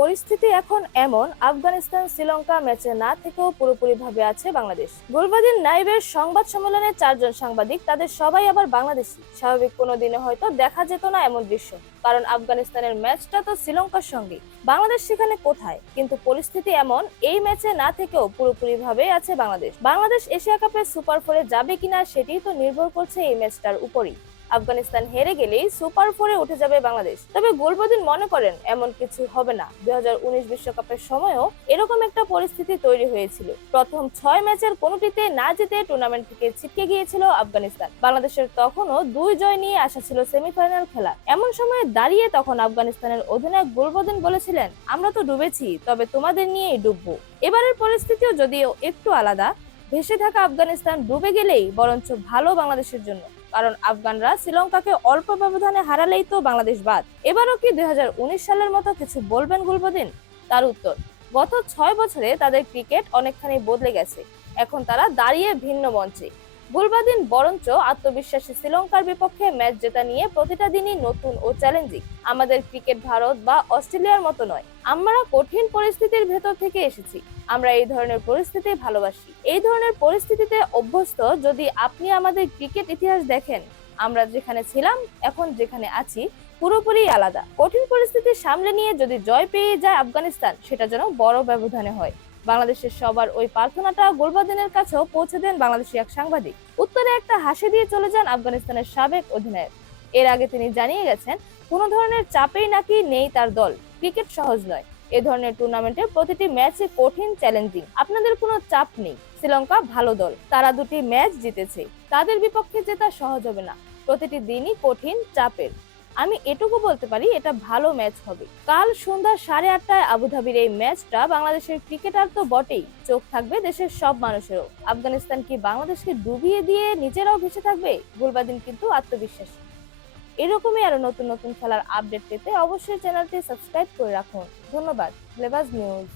পরিস্থিতি এখন এমন, আফগানিস্তান শ্রীলঙ্কা ম্যাচে না থেকেও পুরোপুরিভাবে আছে বাংলাদেশ। গুলবাদিন নাইবের সংবাদ সম্মেলনে চারজন সাংবাদিক, তাদের সবাই আবার বাংলাদেশি। স্বাভাবিক কোনো দিনে হয়তো দেখা যেত না এমন দৃশ্য, কারণ আফগানিস্তানের ম্যাচটা তো শ্রীলঙ্কার সঙ্গে। বাংলাদেশ সেখানে কোথায়? কিন্তু পরিস্থিতি এমন, এই ম্যাচে না থেকেও পুরোপুরিভাবে আছে বাংলাদেশ। বাংলাদেশ এশিয়া কাপের সুপার ফোরে যাবে কিনা সেটিই তো নির্ভর করছে এই ম্যাচটার উপরই। আফগানিস্তান হেরে গেলেই সুপার ফোরে উঠে যাবে বাংলাদেশ। তবে গুলবাদিন মনে করেন এমন কিছু হবে না। 2019 বিশ্বকাপের সময়ও এরকম একটা পরিস্থিতি তৈরি হয়েছিল। প্রথম 6 ম্যাচের কোনোটিতে না জিতে টুর্নামেন্ট থেকে ছিটকে গিয়েছিল আফগানিস্তান। বাংলাদেশের তখনও 2 জয় নিয়ে আসা ছিল সেমিফাইনাল খেলা। এমন সময়ে দাঁড়িয়ে তখন আফগানিস্তানের অধিনায়ক গুলবাদিন বলেছিলেন, আমরা তো ডুবেছি, তবে তোমাদের নিয়েই ডুববো। এবারের পরিস্থিতিও যদিও একটু আলাদা। ভেসে থাকা আফগানিস্তান ডুবে গেলেই বরঞ্চ ভালো বাংলাদেশের জন্য, কারণ আফগানরা শ্রীলঙ্কাকে অল্প ব্যবধানে হারালেই তো বাংলাদেশ বাদ। এবারও কি 2019 সালের মতো কিছু বলবেন গুলবাদিন? তার উত্তর, গত 6 বছরে তাদের ক্রিকেট অনেকখানি বদলে গেছে। এখন তারা দাঁড়িয়ে ভিন্ন মঞ্চে। গুলবাদিন বরঞ্চ আত্মবিশ্বাসী শ্রীলঙ্কার বিপক্ষে ম্যাচ জেতা নিয়ে প্রতিটা দিনই নতুন ও চ্যালেঞ্জিং। আমাদের ক্রিকেট ভারত বা অস্ট্রেলিয়ার মতো নয়। আমরা কঠিন পরিস্থিতির ভেতর থেকে এসেছি। আমরা এই ধরনের পরিস্থিতি ভালোবাসি। এই ধরনের পরিস্থিতিতে অভ্যস্ত। যদি আপনি আমাদের ক্রিকেট ইতিহাস দেখেন, আমরা যেখানে ছিলাম এখন যেখানে আছি পুরোপুরি আলাদা। কঠিন পরিস্থিতি সামলে নিয়ে যদি জয় পেয়ে যায় আফগানিস্তান, সেটা যেন বড় ব্যবধানে হয়। বাংলাদেশের সবার ওই প্রার্থনাটা গুলবাদিনের কাছেও পৌঁছে দেন বাংলাদেশি এক সাংবাদিক। উত্তরে একটা হাসি দিয়ে চলে যান আফগানিস্তানের সাবেক অধিনায়ক। এর আগে তিনি জানিয়ে গেছেন, কোনো ধরনের চাপেই নাকি নেই তার দল। ক্রিকেট সহজ নয়। এ ধরনের টুর্নামেন্টে প্রতিটি ম্যাচে কঠিন, চ্যালেঞ্জিং। আপনাদের কোনো চাপ নেই। শ্রীলঙ্কা ভালো দল, তারা 2টি ম্যাচ জিতেছে। তাদের বিপক্ষে জেতা সহজ হবে না। প্রতিটি দিনই কঠিন, চাপের। আমি এটুকু বলতে পারি, এটা ভালো ম্যাচ হবে। কাল সন্ধ্যা 8:30টায় আবুধাবির এই ম্যাচটা বাংলাদেশের ক্রিকেটার তো বটেই, চোখ থাকবে দেশের সব মানুষেরও। আফগানিস্তান কি বাংলাদেশকে ডুবিয়ে দিয়ে নিজেরাও ভেসে থাকবে? গুলবাদিন কিন্তু আত্মবিশ্বাসী। এরকমই আরো নতুন নতুন খেলার আপডেট পেতে অবশ্যই চ্যানেলটি সাবস্ক্রাইব করে রাখুন। ধন্যবাদ। লেবাজ নিউজ।